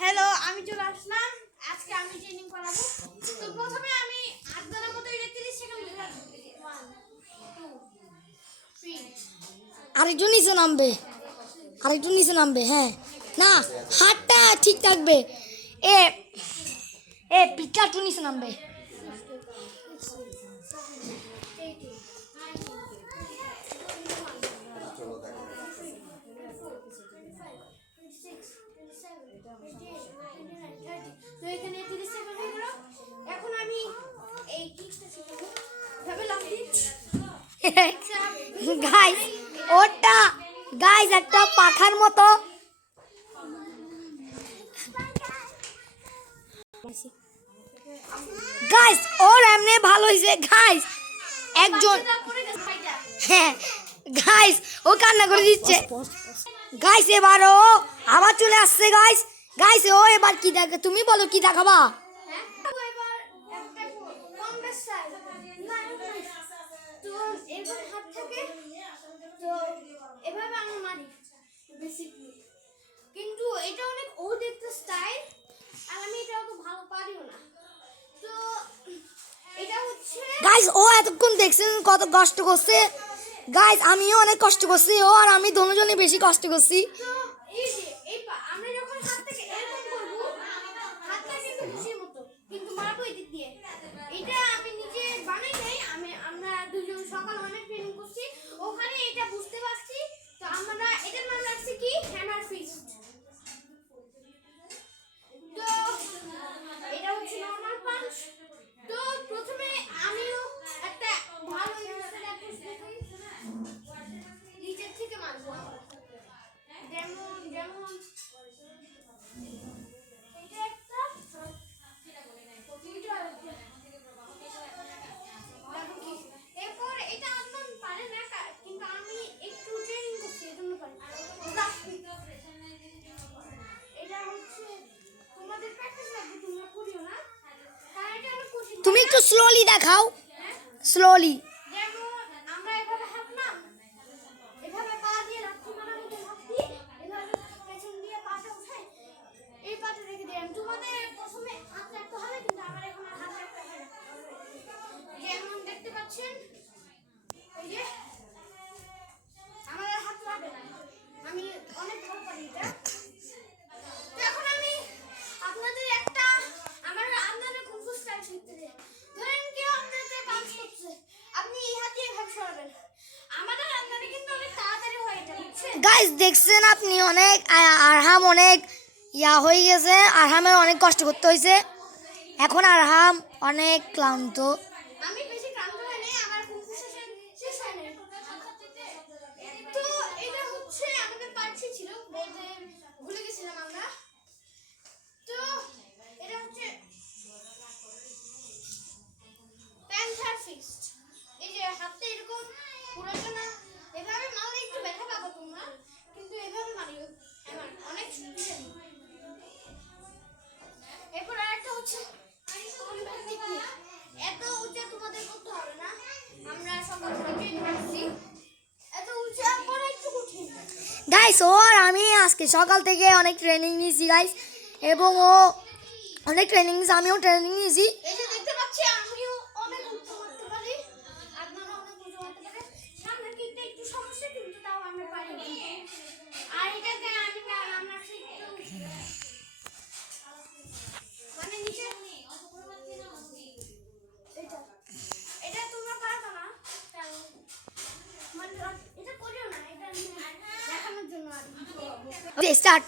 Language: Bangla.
হ্যালো, আমি চলে আসলাম। আজকে আমি ট্রেনিং করাবো। তো প্রথমে আমি আটজনের মতো 30 সেকেন্ড ধরে 1 2 3 আরেকটু নিচে নামবে হ্যাঁ না হাতটা ঠিক থাকবে এ এ পিঠটা একটু নিচে নামবে তো এখানে 30 সেকেন্ড হয়ে গেল। এখন আমি এই কিকটা শিখাবো। ভাবে লাফি গাইস ওটা গাইস একটা পাখার মতো গাইস ওর এমনি ভালো হয়েছে গাইস একজন হ্যাঁ গাইস ও কান্না করে দিচ্ছে গাইস এবার ও আবার চলে আসছে গাইস গাইস ও এবার কি দেখে তুমি বলো কি দেখাবা কিন্তু এটা অনেক ও দেখতে স্টাইল আর আমি এটা অত ভালো পারিও না। তো এটা হচ্ছে গাইস ও এতক্ষণ দেখছেন কত কষ্ট করছে গাইস আমিও অনেক কষ্ট করছি ও আর আমি দুজনেই বেশি কষ্ট করছি তো এই যে আমরা যখন হাত থেকে এরকম করব হাতটা কিন্তু খুশির মতো কিন্তু মারবো এদিক দিয়ে। এটা আমি নিজে বানাই নাই, আমরা দুজন সকাল অনেক ট্রেনিং করছি ওখানে এটা বুঝতে পারছি। তো আমরা এটার নাম রাখছি কি হ্যামার ফিস্ট। তো এটা হচ্ছে নরমাল পাঞ্চ। তো প্রথমে আমিও একটা ভালো নিচের থেকে মারবো যেমন এটা একটা এরপর এটা আনন্দ পারে না কিন্তু আমি একটু ট্রেনিং করছি এজন্য পারি। এটা হচ্ছে তোমাদের প্র্যাকটিস লাগবে, তোমরা করিও না কারণ এটা অনেক কঠিন। তুমি একটু স্লোলি দেখাও স্লোলি যেমন আমরা এভাবে হাঁটলাম, এভাবে পা দিয়ে লাথি মারার মতো লাথি, এভাবে পেছন দিয়ে পাটা উঠাই এই পাটা রেখে দিলাম। তোমাদের প্রথমে হাত রাখতে হবে কিন্তু আমার এখন আর হাত রাখতে হবে না। যেমন দেখতে পাচ্ছেন এই যে আমার আর হাত লাগবে না, আমি অনেক ভালো পারি এটা। তো এখন আমি আপনাদের একটা আপনাদের কুংফু স্টাইল শিখতে চাই। ধরেন কেউ আপনাদের পাঞ্চ করছে, আপনি এই হাত দিয়ে এভাবে সরাবেন। আপনাদের কিন্তু অনেক তাড়াতাড়ি হয় এটা, বুঝছেন? গাইস দেখছেন আপনি অনেক আরহাম অনেক হয়ে গেছে আরহামের অনেক কষ্ট করতে হয়েছে এখন আরহাম অনেক ক্লান্ত আমি বেশি ক্লান্ত হইনি, আমার কুংফু সেশন শেষ হয়নি। তো এটা হচ্ছে আমাদের পার্টি ছিল, বলতে ভুলে গেছিলাম আমরা। তো এটা হচ্ছে প্যান্থার ফিস্ট। এই যে হাতে এরকম পুরোটা না এভাবে মারলে একটু ব্যথা পাবো তোমরা, কিন্তু এভাবে মারিও আমার অনেক শক্তিশালী। এরপর আরেকটা হচ্ছে এত উঁচা তোমাদের করতে হবে না, আমরা সকাল থেকে ট্রেনিং করছি। এত উঁচা করা একটু কঠিন। গাইস ও আর আমি আজকে সকাল থেকে অনেক ট্রেনিং নিয়েছি গাইস এবং ও অনেক ট্রেনিং নিয়েছে আমিও ট্রেনিং নিয়েছি এই যে দেখতে পাচ্ছি আমিও অনেক উঁচু মারতে পারি, আপনারা অনেক উঁচু মারতে পারেন। সামনের কিকটা একটু সমস্যা কিন্তু তাও আমরা পারি। আর এটাকে আমরা একটু মানে নিচে এটা তোমরা পারবে না কারণ মানে এটা করিও না, এটা দেখানোর জন্য আর স্টার্ট